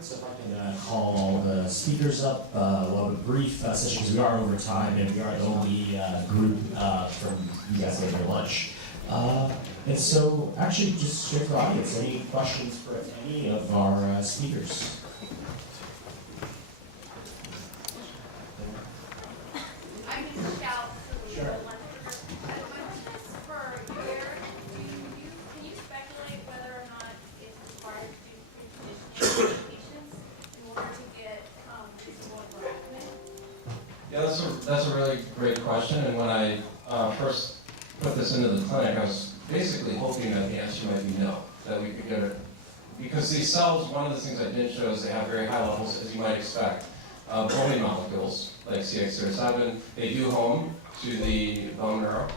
So if I can call the speakers up, we'll have a brief session because we are over time and we are the only group from you guys getting your lunch. And so actually just straight for the audience, any questions for any of our speakers? I can shout for Sure. the lunch. My question is for Eric. Can you speculate whether or not it's required to do preconditioning for patients in order to get reasonable engraftment? Yeah, that's a really great question. And when I first put this into the clinic, I was basically hoping that the answer might be no, that we could get it. Because these cells, one of the things I did show is they have very high levels, as you might expect, of homing molecules, like CX-37. They do home to the bone marrow.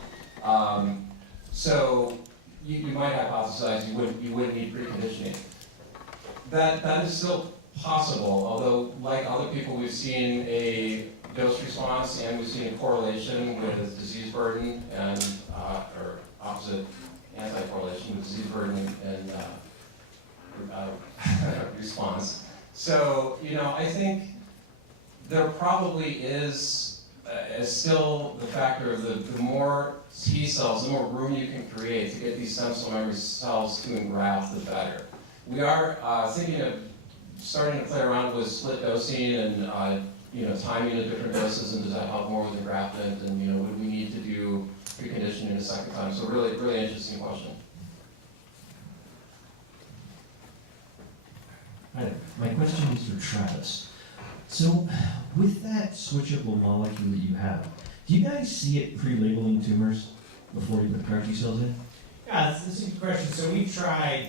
So you might hypothesize you wouldn't need preconditioning. That is still possible, although like other people, we've seen a dose response and we've seen a correlation with disease burden and, or opposite anti-correlation with disease burden and response. So, I think there probably is still the factor of the more T cells, the more room you can create to get these stem cell memory cells to engraft, the better. We are thinking of starting to play around with split dosing and timing of different doses, and does that help more with engraftment, and would we need to do preconditioning a second time? So really, really interesting question. Hi, my question is for Travis. So, with that switchable molecule that you have, do you guys see it pre-labeling tumors before you put CAR T cells in? Yeah, this is a good question. So we've tried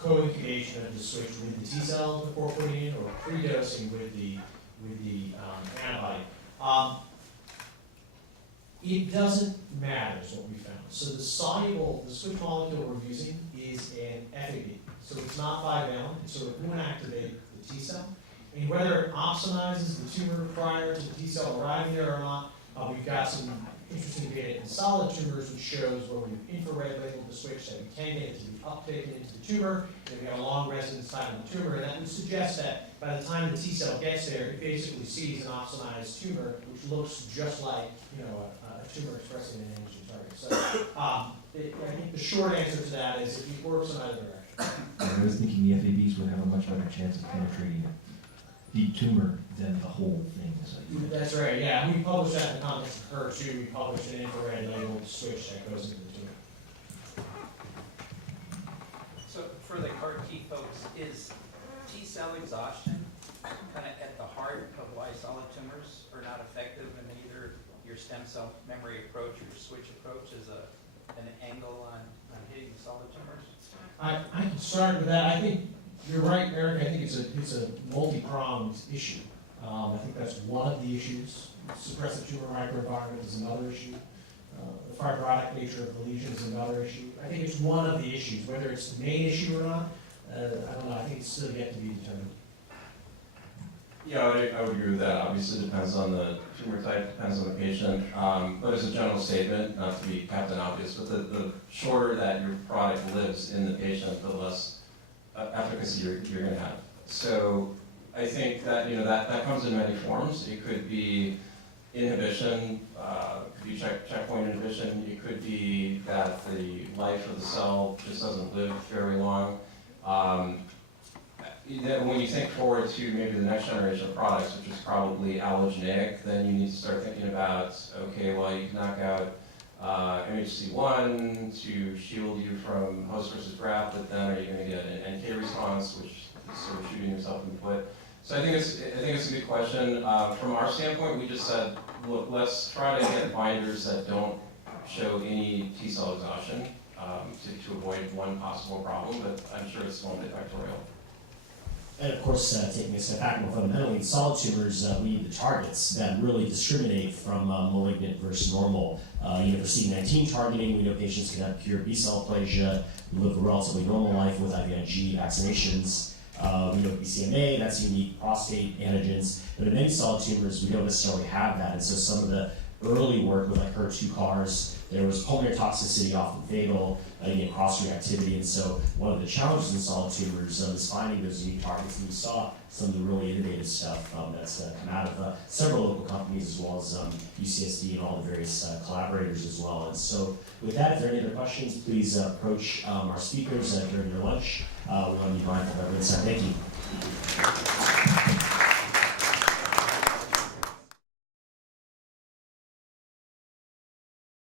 co-incubation of the switch with the T cells before putting in, or pre-dosing with the antibody. It doesn't matter is what we found. So the switch molecule we're using is an FAB. So it's not bivalent, it's sort of inactivate the T cell. And whether it opsonizes the tumor prior to the T cell arriving there or not, we've got some interesting data in solid tumors which shows where we've infrared labeled the switch that we can get it to be uptaken into the tumor, and we have a long residence time in the tumor, and that would suggest that by the time the T cell gets there, it basically sees an opsonized tumor, which looks just like a tumor expressing an antigen target. So I think the short answer to that is it works in either direction. I was thinking the FABs would have a much better chance of penetrating the tumor than the whole thing. That's right, yeah. We published that in the context of HER2. We published an infrared labeled switch that goes into the tumor. So for the CAR T folks, is T cell exhaustion kind of at the heart of why solid tumors are not effective in either your stem cell memory approach or your switch approach as an angle on hitting solid tumors? I can start with that. I think you're right, Eric. I think it's a multi-pronged issue. I think that's one of the issues. Suppressive tumor microenvironment is another issue. The fibrotic nature of the lesion is another issue. I think it's one of the issues. Whether it's the main issue or not, I don't know. I think it's still yet to be determined. Yeah, I would agree with that. Obviously, it depends on the tumor type, depends on the patient. But as a general statement, not to be Captain Obvious, but the shorter that your product lives in the patient, the less efficacy you're going to have. So I think that that comes in many forms. It could be inhibition, it could be checkpoint inhibition. It could be that the life of the cell just doesn't live very long. When you think forward to maybe the next generation of products, which is probably allogeneic, then you need to start thinking about, okay, well, you can knock out MHC1 to shield you from host versus graft, but then are you going to get an NK response, which is sort of shooting yourself in the foot? So I think it's a good question. From our standpoint, we just said, look, let's try to get binders that don't show any T cell exhaustion to avoid one possible problem, but I'm sure it's multifactorial. And of course, taking a step back more fundamentally, in solid tumors, we need the targets that really discriminate from malignant versus normal. For CD19 targeting, we know patients can have pure B-cell aplasia, live a relatively normal life with IVIG vaccinations. We know BCMA, that's unique prostate antigens, but in many solid tumors, we don't necessarily have that. And so some of the early work with like HER2 CARs There was pulmonary toxicity, often fatal, cross-reactivity, and so one of the challenges in solid tumors is finding those unique targets, and we saw some of the really innovative stuff that's come out of several local companies as well as UCSD and all the various collaborators as well. And so with that, if there are any other questions, please approach our speakers during your lunch. We want to be mindful of everyone's time. Thank you.